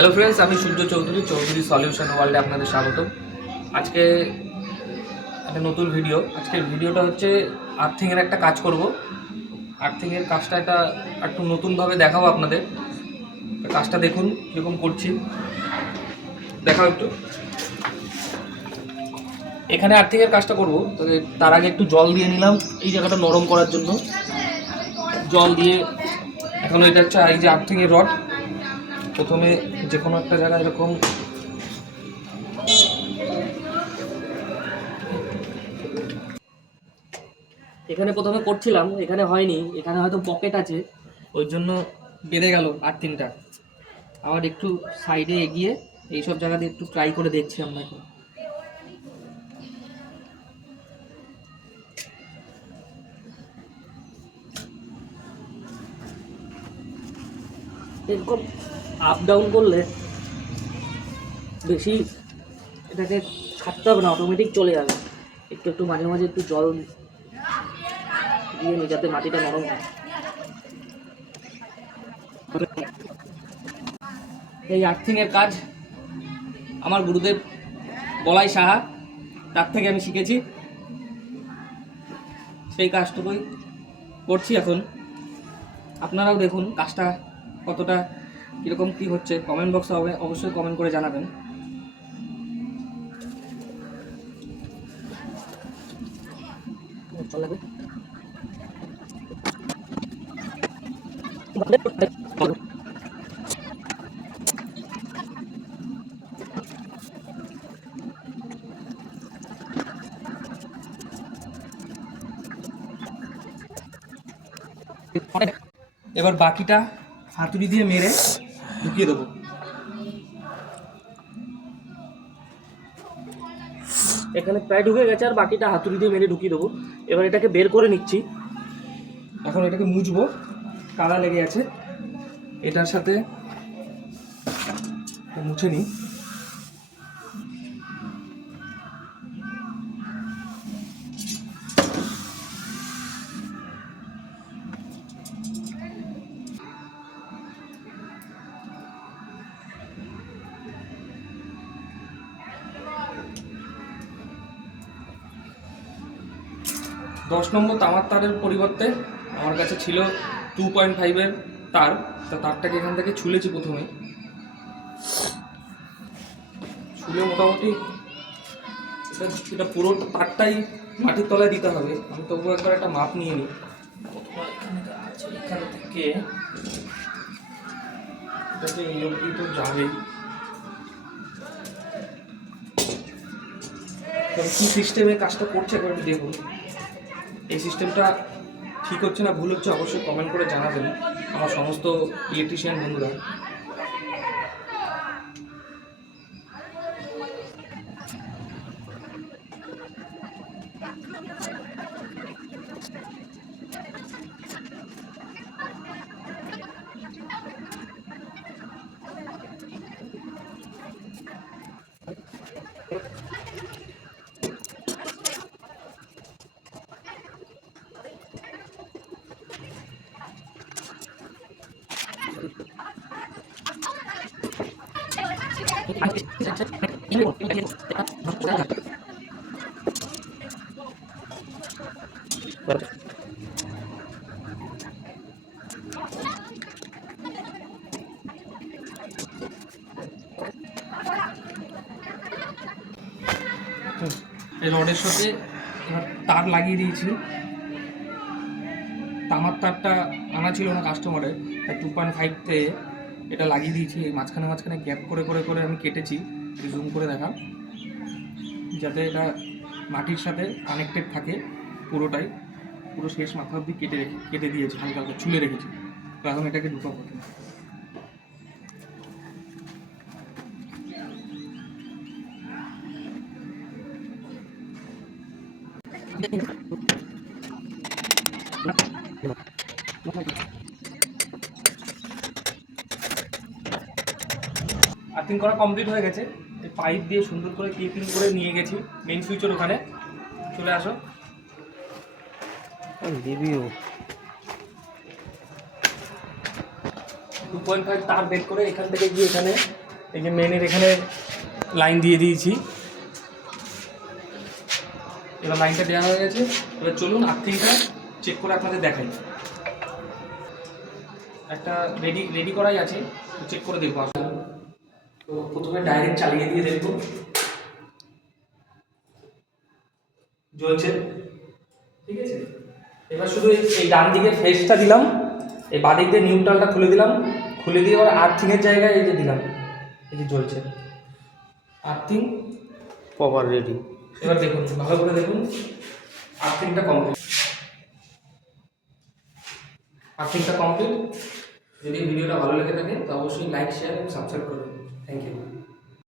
Hello friends, আমি সূর্য Chowdhury solution ওয়ার্ল্ডে আপনাদের স্বাগত। আজকে একটা নতুন ভিডিও। আজকের ভিডিওটা হচ্ছে আর্থিংয়ের একটা কাজ করব। আর্থিংয়ের কাজটা একটু নতুনভাবে দেখাবো আপনাদের। কাজটা দেখুন কীরকম করছি, দেখাও একটু। এখানে আর্থিংয়ের কাজটা করব, তবে তার আগে একটু জল দিয়ে নিলাম এই জায়গাটা নরম করার জন্য। জল দিয়ে এখন এটা হচ্ছে এই যে আর্থিংয়ের রড। প্রথমে যে কোনো একটা জায়গায় এরকম এখানে প্রথমে করছিলাম, এখানে হয়নি, এখানে হয়তো পকেট আছে, ওই জন্য বেড়ে গেল আর্থিংটা। আবার একটু সাইডে এগিয়ে এইসব জায়গাতে একটু ট্রাই করে দেখছি আমরা এখন। এরকম আপ ডাউন করলে বেশি এটাকে খাটতে হবে না, অটোমেটিক চলে যাবে। একটু একটু মাঝে মাঝে একটু জল দিয়ে নিই যাতে মাটিটা নরম হয়। এই আর্থিংয়ের কাজ আমার গুরুদেব বলাই সাহা, তার থেকে আমি শিখেছি। সেই কাজটুকুই করছি এখন। আপনারাও দেখুন কাজটা কতটা কীরকম কী হচ্ছে। কমেন্ট বক্সে অবশ্যই কমেন্ট করে জানাবেন। এবার বাকিটা হাতুড়ি দিয়ে মেরে ঢুকিয়ে দেবো। এখানে প্রায় ঢুকে গেছে, আর বাকিটা হাতুড়ি দিয়ে মেরে ঢুকিয়ে দেবো। এবার এটাকে বের করে নিচ্ছি। এখন এটাকে মুছবো, কাদা লেগে আছে। এটার সাথে মুছে নিই। 10 নম্বর তামার তারের পরিবর্তে আমার কাছে ছিল 2.5-এর তার। তারটাকে এখান থেকে ছুলেছি প্রথমে। ছুলে মোটামুটি এটা পুরো তারটাই মাটির তলায় দিতে হবে। আমি তবুও একবার একটা মাপ নিয়ে নিই। এখান থেকে এটাকে এই অবধি তো যাবেই। কী সিস্টেমে কাজটা করছে একবার দেখুন। এই সিস্টেমটা ঠিক হচ্ছে না ভুল হচ্ছে অবশ্যই কমেন্ট করে জানাবেন আমার সমস্ত ইলেকট্রিশিয়ান বন্ধুরা। এই রডের সাথে এবার তার লাগিয়ে দিয়েছি। তামার তারটা আনা ছিল না কাস্টমারের, তাই 2.5 এটা লাগিয়ে দিয়েছি। এই মাঝখানে মাঝখানে গ্যাপ করে করে করে আমি কেটেছি, জুম করে দেখা, যাতে এটা মাটির সাথে কানেক্টেড থাকে পুরোটাই। পুরো শেষ মাথা অব্দি কেটে দিয়েছি, হালকা হালকা ছুলে রেখেছি। তো এখন এটাকে ঢুকাবো। আর্থিং করা কমপ্লিট হয়ে গেছে। এই পাইপ দিয়ে সুন্দর করে ক্লিপিং করে নিয়ে গেছি মেইন সুইচের ওখানে। চলে আসো। রিভিউ 2.5 তার বের করে এখান থেকে গিয়ে এখানে এই যে মেনের এখানে লাইন দিয়ে দিয়েছি, এবার লাইনটা দেওয়া হয়ে গেছে। এবার চলুন আর্থিংটা চেক করে আপনাদের দেখাই। একটা রেডি করাই আছে, চেক করে দেখবো আসলে। তো প্রথমে ডাইরেক্ট চালিয়ে দিয়ে দেখবো জ্বলছে, ঠিক আছে। এবার শুধু এই ডান দিকে ফেসটা দিলাম, এই বাঁ দিক দিয়ে নিউট্রালটা খুলে দিলাম, খুলে দিয়ে এবার আর্থিংয়ের জায়গায় এই যে দিলাম, এই যে জ্বলছে আর্থিং প্রপার রেডি। এবার দেখুন, ভালো করে দেখুন, আর্থিংটা কমপ্লিট। যদি ভিডিওটা ভালো লেগে থাকে তো অবশ্যই লাইক, শেয়ার এবং সাবস্ক্রাইব করবেন। Thank you.